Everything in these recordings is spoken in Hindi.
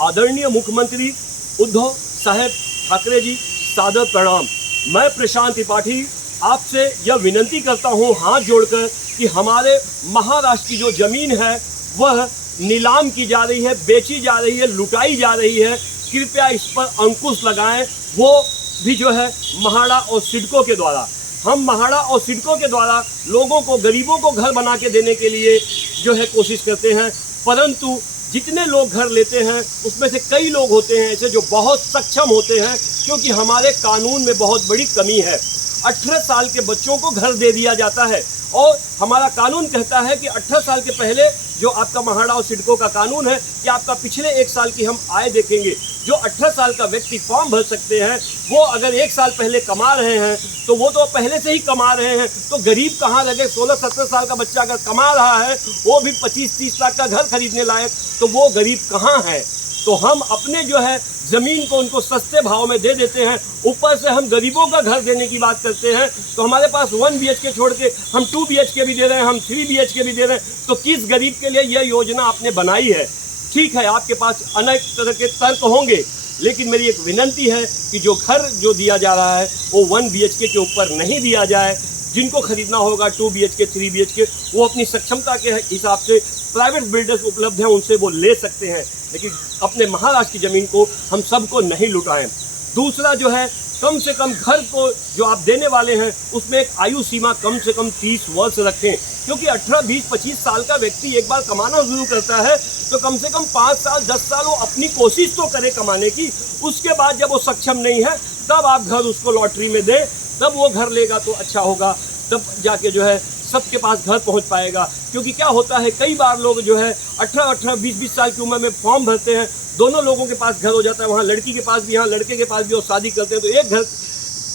आदरणीय मुख्यमंत्री उद्धव साहेब ठाकरे जी, सादर प्रणाम। मैं प्रशांत त्रिपाठी आपसे यह विनती करता हूं हाथ जोड़कर कि हमारे महाराष्ट्र की जो ज़मीन है वह नीलाम की जा रही है, बेची जा रही है, लुटाई जा रही है। कृपया इस पर अंकुश लगाएं, वो भी जो है म्हाडा और सिडको के द्वारा। हम म्हाडा और सिडको के द्वारा लोगों को, गरीबों को घर बना के देने के लिए जो है कोशिश करते हैं, परंतु जितने लोग घर लेते हैं उसमें से कई लोग होते हैं ऐसे जो बहुत सक्षम होते हैं, क्योंकि हमारे कानून में बहुत बड़ी कमी है। 18 साल के बच्चों को घर दे दिया जाता है और हमारा कानून कहता है कि 18 साल के पहले जो आपका म्हाडा और सिडको का कानून है कि आपका पिछले 1 साल की हम आय देखेंगे। जो 18 साल का व्यक्ति फॉर्म भर सकते हैं वो अगर 1 साल पहले कमा रहे हैं तो वो तो पहले से ही कमा रहे हैं, तो गरीब कहाँ लगे। 16-17 साल का बच्चा अगर कमा रहा है वो भी 25-30 लाख का घर खरीदने लायक, तो वो गरीब कहाँ है। तो हम अपने जो है ज़मीन को उनको सस्ते भाव में दे देते हैं, ऊपर से हम गरीबों का घर देने की बात करते हैं। तो हमारे पास 1 BHK छोड़ के हम 2 BHK भी दे रहे हैं, हम 3 BHK भी दे रहे हैं। तो किस गरीब के लिए यह योजना आपने बनाई है? ठीक है, आपके पास अनेक तरह के तर्क होंगे, लेकिन मेरी एक विनती है कि जो घर जो दिया जा रहा है वो 1 BHK के ऊपर नहीं दिया जाए। जिनको खरीदना होगा 2 BHK 3 BHK वो अपनी सक्षमता के हिसाब से प्राइवेट बिल्डर्स उपलब्ध हैं, उनसे वो ले सकते हैं, लेकिन अपने महाराष्ट्र की ज़मीन को हम सबको नहीं लुटाएं। दूसरा जो है, कम से कम घर को जो आप देने वाले हैं उसमें एक आयु सीमा कम से कम 30 वर्ष रखें, क्योंकि 18, 20, 25 साल का व्यक्ति एक बार कमाना शुरू करता है तो कम से कम 5 साल 10 साल वो अपनी कोशिश तो करे कमाने की। उसके बाद जब वो सक्षम नहीं है तब आप घर उसको लॉटरी में दें, तब वो घर लेगा तो अच्छा होगा, तब जाके जो है सबके पास घर पहुंच पाएगा। क्योंकि क्या होता है, कई बार लोग जो है 18, 20 साल की उम्र में फॉर्म भरते हैं, दोनों लोगों के पास घर हो जाता है, वहाँ लड़की के पास भी, यहाँ लड़के के पास भी, और शादी करते हैं तो एक घर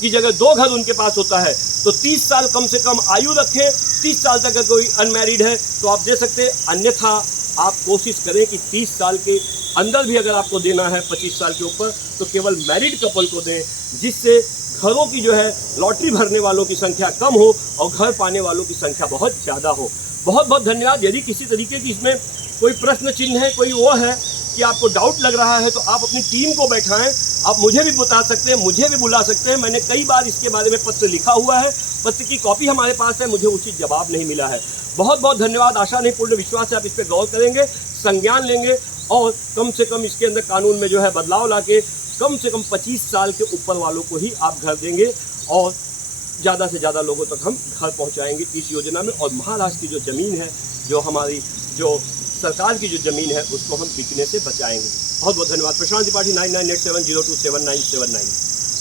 की जगह 2 घर उनके पास होता है। तो 30 साल कम से कम आयु रखें। 30 साल तक अगर कोई अनमैरिड है तो आप दे सकते हैं, अन्यथा आप कोशिश करें कि 30 साल के अंदर भी अगर आपको देना है 25 साल के ऊपर तो केवल मैरिड कपल को दें, जिससे घरों की जो है लॉटरी भरने वालों की संख्या कम हो और घर पाने वालों की संख्या बहुत ज़्यादा हो। बहुत बहुत धन्यवाद। यदि किसी तरीके की इसमें कोई प्रश्न चिन्ह है, कोई वो है कि आपको डाउट लग रहा है, तो आप अपनी टीम को बैठाएं, आप मुझे भी बता सकते हैं, मुझे भी बुला सकते हैं। मैंने कई बार इसके बारे में पत्र लिखा हुआ है, पत्र की कॉपी हमारे पास है, मुझे उचित जवाब नहीं मिला है। बहुत बहुत धन्यवाद। आशा नहीं, पूर्ण विश्वास से आप इस पर गौर करेंगे, संज्ञान लेंगे और कम से कम इसके अंदर कानून में जो है बदलाव लाके कम से कम 25 साल के ऊपर वालों को ही आप घर देंगे और ज़्यादा से ज़्यादा लोगों तक हम घर पहुंचाएंगे इस योजना में। और महाराष्ट्र की जो ज़मीन है, जो हमारी जो सरकार की जो ज़मीन है, उसको हम बिकने से बचाएंगे। बहुत बहुत धन्यवाद। प्रशांत त्रिपाठी 9987027979।